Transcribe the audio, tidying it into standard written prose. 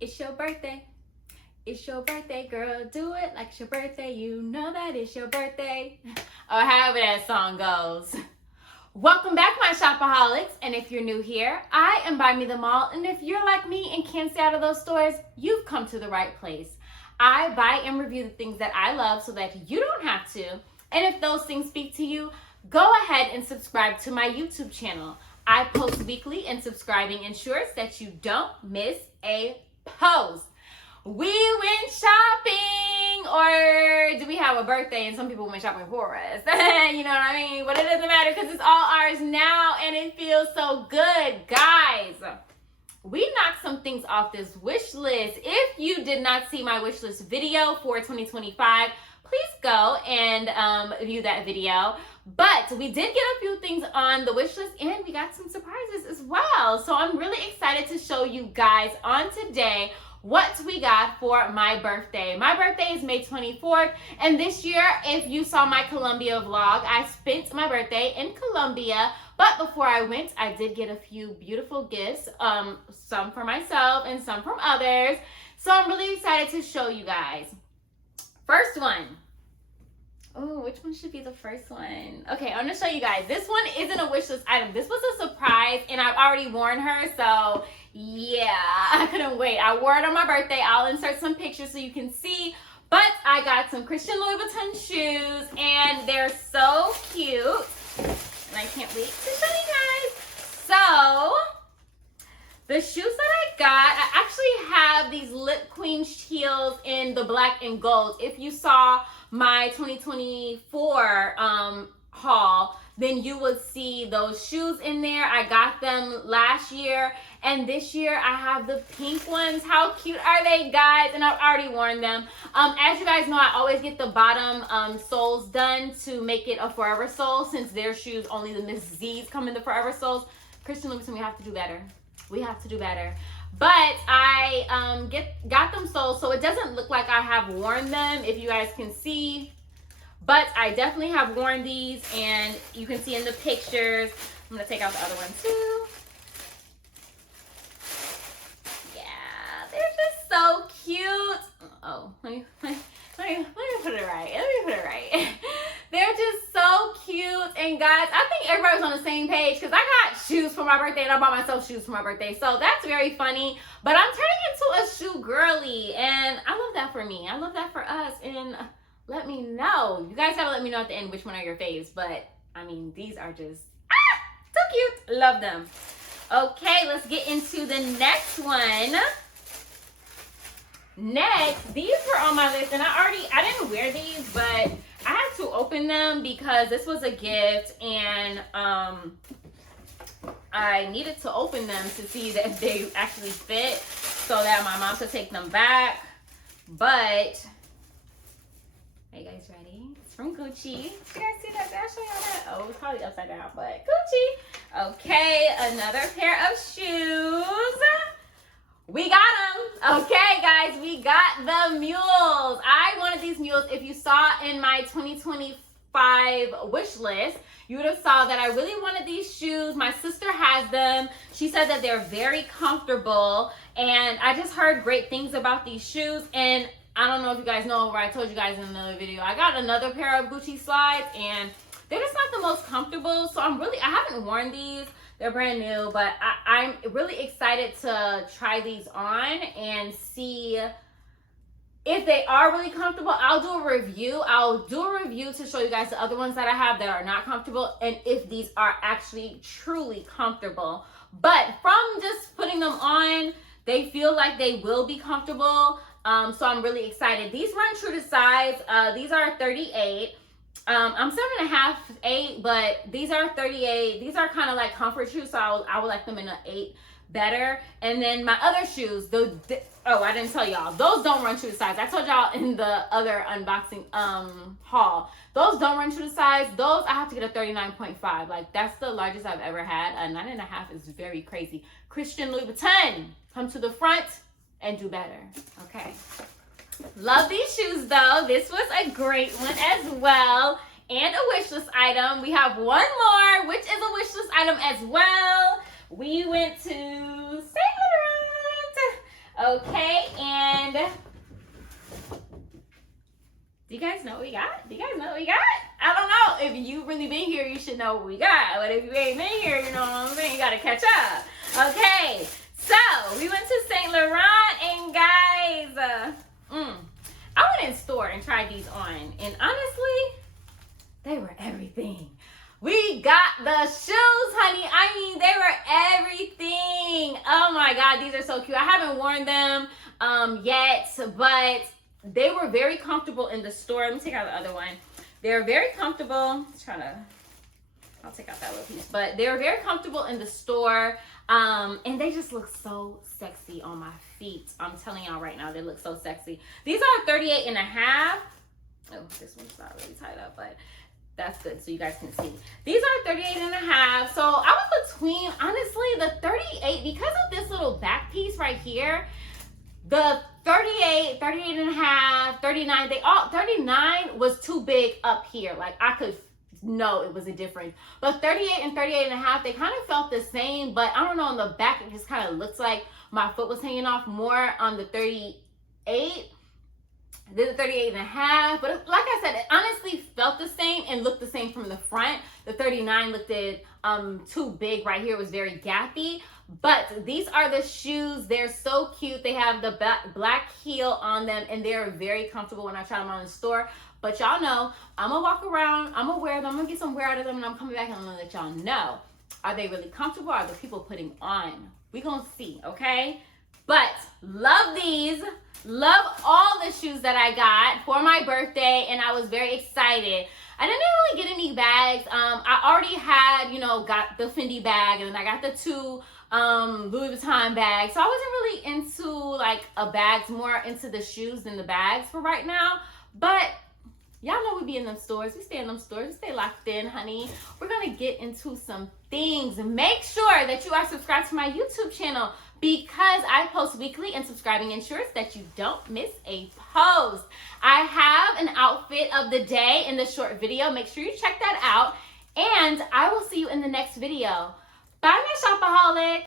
It's your birthday. It's your birthday, girl. Do it like it's your birthday. You know that it's your birthday. Or however that song goes. Welcome back, my Shopaholics. And if you're new here, I am BuyMeTheMall. And if you're like me and can't stay out of those stores, you've come to the right place. I buy and review the things that I love so that you don't have to. And if those things speak to you, go ahead and subscribe to my YouTube channel. I post weekly, and subscribing ensures that you don't miss a post. We went shopping, or do we have a birthday and some people went shopping for us? You know what I mean? But it doesn't matter because it's all ours now and it feels so good. Guys, we knocked some things off this wish list. If you did not see my wish list video for 2025, please go and view that video. But we did get a few things on the wish list and we got some surprises as well. So I'm really excited to show you guys on today what we got for my birthday. My birthday is May 24th, and this year, if you saw my Colombia vlog, I spent my birthday in Colombia. But before I went, I did get a few beautiful gifts, some for myself and some from others. So I'm really excited to show you guys. First one. Oh, which one should be the first one? Okay, I'm gonna show you guys. This one isn't a wish list item. This was a surprise, and I've already worn her, so yeah, I couldn't wait. I wore it on my birthday. I'll insert some pictures so you can see. But I got some Christian Louboutin shoes, and they're so cute. And I can't wait to show you guys. So, the shoes that I got, I actually have these Lip Queen heels in the black and gold. If you saw my 2024 haul, then you would see those shoes in there. I got them last year, and this year I have the pink ones. How cute are they, guys? And I've already worn them. As you guys know, I always get the bottom soles done to make it a forever sole, since their shoes, only the Miss Z's come in the forever soles. Christian Louboutin, we have to do better. We have to do better. But I got them sold, so it doesn't look like I have worn them, if you guys can see. But I definitely have worn these, and you can see in the pictures. I'm going to take out the other one too. Yeah, they're just so cute. Oh, let me put it right. Let me put it right. They're just so cute. And guys, I think everybody was on the same page because I got shoes for my birthday and I bought myself shoes for my birthday. So that's very funny. But I'm turning into a shoe girly, and I love that for me. I love that for us. And let me know. You guys gotta let me know at the end which one are your faves. But I mean, these are just so cute. Love them. Okay, let's get into the next one. Next, these were on my list, and I didn't wear these, but I had to open them because this was a gift, and I needed to open them to see that they actually fit so that my mom could take them back. But are you guys ready? It's from Gucci. You guys see that? Did I show y'all that? Oh, it's probably upside down, but Gucci. Okay, another pair of shoes. We got them. Okay, guys, we got the mules. I wanted these mules. If you saw in my 2025 wish list, you would have saw that I really wanted these shoes. My sister has them. She said that they're very comfortable, and I just heard great things about these shoes. And I don't know if you guys know, or I told you guys in another video, I got another pair of Gucci slides, and they're just not the most comfortable. So I haven't worn these. They're brand new, but I'm really excited to try these on and see if they are really comfortable. I'll do a review. I'll do a review to show you guys the other ones that I have that are not comfortable, and if these are actually truly comfortable. But from just putting them on, they feel like they will be comfortable. So I'm really excited. These run true to size. These are 38. I'm 7.5, 8, but these are 38. These are kind of like comfort shoes, so I would like them in an 8 better. And then my other shoes, oh, I didn't tell y'all, those don't run true to size. I told y'all in the other unboxing haul, those don't run true to size. Those I have to get a 39.5. Like, that's the largest I've ever had. A 9.5 is very crazy. Christian Louboutin, come to the front and do better. Okay. Love these shoes though. This was a great one as well, and a wish list item. We have one more, which is a wish list item as well. We went to St. Laurent. Okay, and do you guys know what we got? Do you guys know what we got? I don't know. If you've really been here, you should know what we got. But if you ain't been here, you know what I'm saying? You got to catch up. Okay, so we went to St. Laurent, and guys, I went in store and tried these on. And honestly, they were everything. We got the shoes, honey. I mean, they were everything. Oh my God, these are so cute. I haven't worn them yet, but they were very comfortable in the store. Let me take out the other one. They're very comfortable. I'll take out that little piece. But they were very comfortable in the store. And they just look so sexy on my feet. I'm telling y'all right now, they look so sexy. These are 38 and a half. Oh, this one's not really tied up, but that's good so you guys can see. These are 38 and a half. So I was between, honestly, the 38, because of this little back piece right here, the 38 and a half, 39, 39 was too big up here. Like I could know it was a difference. But 38 and 38 and a half, they kind of felt the same, but I don't know, on the back, it just kind of looks like my foot was hanging off more on the 38. Did the 38 and a half, but like I said, it honestly felt the same and looked the same from the front. The 39 looked too big right here. It was very gappy, but these are the shoes. They're so cute. They have the black heel on them, and they're very comfortable when I try them on in the store. But y'all know, I'm gonna walk around, I'm gonna wear them, I'm gonna get some wear out of them, and I'm coming back and I'm gonna let y'all know, are they really comfortable? Are the people putting on? We gonna see, okay? But love these. Love all the shoes that I got for my birthday, and I was very excited. I didn't really get any bags. I already had, got the Fendi bag, and then I got the 2 Louis Vuitton bags. So I wasn't really into like bags, more into the shoes than the bags for right now. But y'all know we be in them stores. We stay in them stores. We stay locked in, honey. We're going to get into some things. Make sure that you are subscribed to my YouTube channel, because I post weekly, and subscribing ensures that you don't miss a post. I have an outfit of the day in the short video. Make sure you check that out. And I will see you in the next video. Bye, my shopaholic.